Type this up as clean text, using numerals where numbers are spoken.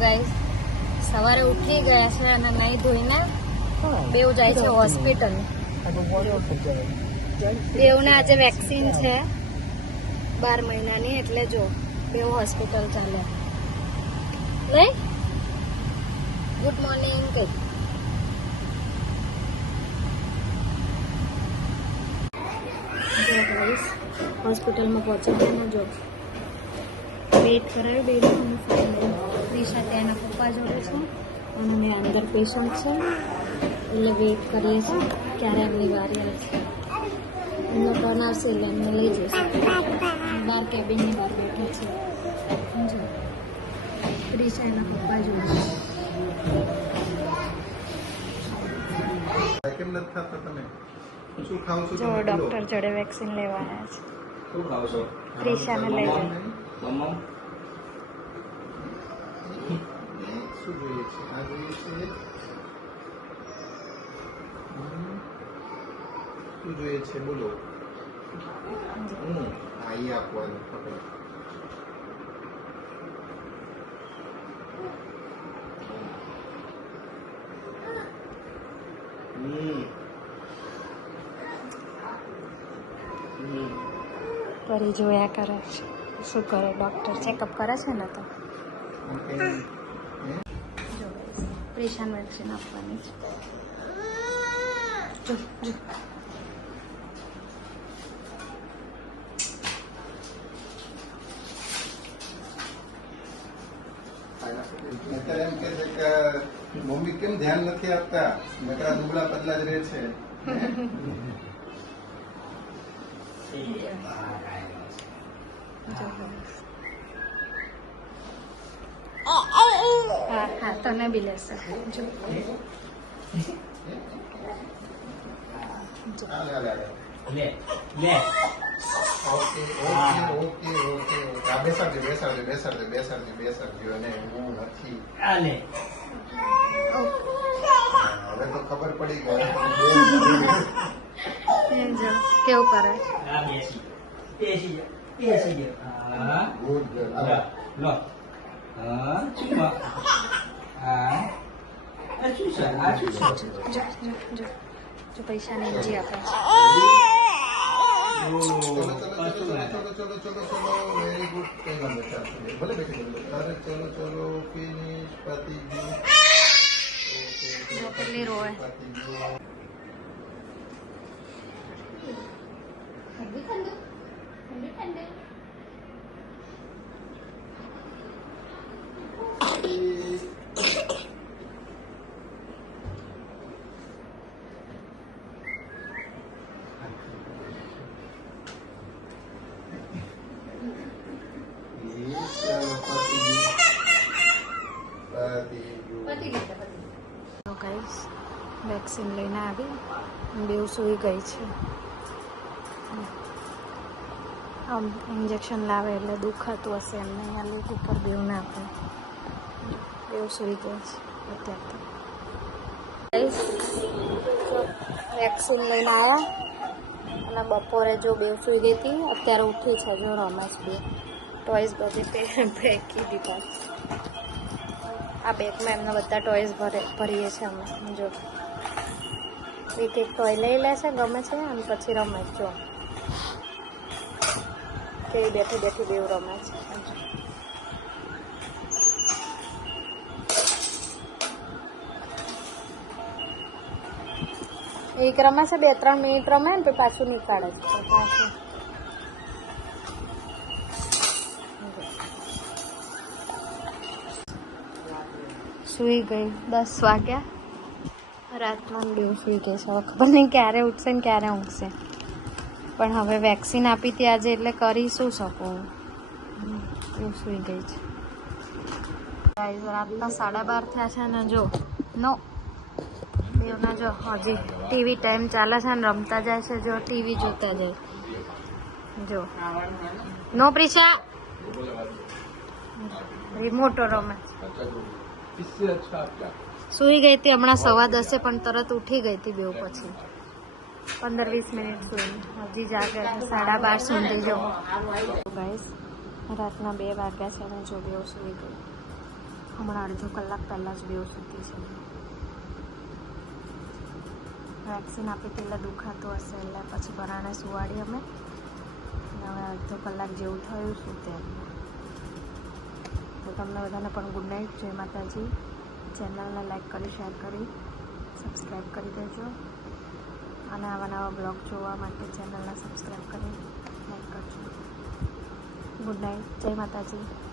Guys સવારે ઉઠી ગયા છે અને નહીં ધોઈને બેવ જાય છે હોસ્પિટલ. બેવને આજે વેક્સિન છે 12 મહિનાની, એટલે જો બેવ હોસ્પિટલ ચાલે. નહીં ગુડ મોર્નિંગ કઈ જો ગાઈસ હોસ્પિટલમાં પહોંચ્યા જો વેઇટ કરાવી બે લોકોનું ફાઇનલ. દિશા તેના પપ્પા જોડે છે અને મેં અંદર પેશન્ટ છે એટલે વેઇટ કરીએ છીએ ક્યારે એમની વારી આવશે. એમનો ટર્ન આવશે એટલે એમને લઈ જઈશું. બહાર કેબિનની બહાર બેઠા છે સમજો. દિશા એના પપ્પા જોડે જો ડૉક્ટર જોડે વેક્સિન લેવા આવ્યા છે. ત્રિશાને લઈ જાય. શું જોઈએ છે? આ જોઈએ છે. શું જોઈએ છે બોલો. આઈ આપવાનું પકડો. ફરી જોયા કરે છે શું કરે ડૉક્ટર. ચેકઅપ કરે છે ને તો જો પ્રેશાન વેક્સિન આપવાની છે. જો જો અત્યારે એમ કે છે કે મમ્મી કેમ ધ્યાન નથી આપતા, નકરા દુબળા પતલા જ રહે છે. હા હા તને બી લેશે. જો હાલે, હાલે, હાલે. Okay okay okay okay. આ બેસાડજો બેસાડજો બેસાડજો બેસાડજો બેસાડજો. અને હું નથી. હવે તો ખબર પડી ગઈ. જો કેવું કરે. Good girl. જો જો પૈસા ને જી આપે છે. ચલો ચલો ચલો ચલો ચલો. Very good. કઈ વાંધો ચાલશે. ભલે બેઠી બોલો. અરે ચલો ચલો ફિનિશ. પતી ગયું. જો કેટલી રોવે. પતી ગયું. વેક્સિન લઈને આવી બેવ સૂઈ ગઈ છે. આમ ઇન્જેક્શન લાવે એટલે દુખાતું હશે એમને અહીંયા લેટ ઉપર બેવ ના આપે. બેવ સૂઈ ગઈ છે અત્યારે. વેક્સિન લઈને આવ્યા અને બપોરે જો બેવ સૂઈ ગઈ હતી, અત્યારે ઉઠી છે. જો રમેશ બે ટોયસ બધી ફેંકી દીધા. આ બેગમાં એમના બધા ટોયસ ભરીએ છીએ અમે. જો એક એક ટોય લઈ લે છે, ગમે છે અને પછી રમે. જો કેવી બેઠી બેઠી બેવ રમે છે. એક રમે છે 2-3 મિનિટ રમે ને પછી પાછું નીકાળે છે. સૂઈ ગઈ 10 વાગ્યા રાતમાં. બેવ સૂઈ ગઈ છે. હવે ખબર નહીં ક્યારે ઉઠશે ને ક્યારે ઊંઘશે. પણ હવે વેક્સિન આપી હતી આજે એટલે કરી શું શકું. બેવ સૂઈ ગઈ છે. રાતના 12:30 થયા છે ને જો નો બેવના જો હજી ટીવી ટાઈમ ચાલે છે ને રમતા જાય છે. જો ટીવી જોતા જાય. જો નો પ્રિશા રિમોટો રમે. સૂઈ ગઈ હતી હમણાં 10:15 પણ તરત ઉઠી ગઈ હતી બેવ. પછી 15-20 મિનિટ સુઈ હજી જાગે. 12:30 સુધી જો ગાઈસ રાતના 2 વાગ્યા છે અને જો બેવ સૂઈ ગઈ. હમણાં અડધો કલાક પહેલાં જ બેવ સૂતી છે. વેક્સિન આપી એટલે દુખાતું હશે એટલે પછી પરાણે સુવાડી અમે. અને હવે અડધો કલાક જેવું થયું શું તે. તો તમને બધાને પણ ગુડ નાઇટ, જય માતાજી. ચેનલને લાઈક કરી, શેર કરી, સબસ્ક્રાઈબ કરી દેજો. અને આવા નવા બ્લોગ જોવા માટે ચેનલને સબસ્ક્રાઈબ કરી લાઈક કરજો. ગુડ નાઇટ, જય માતાજી.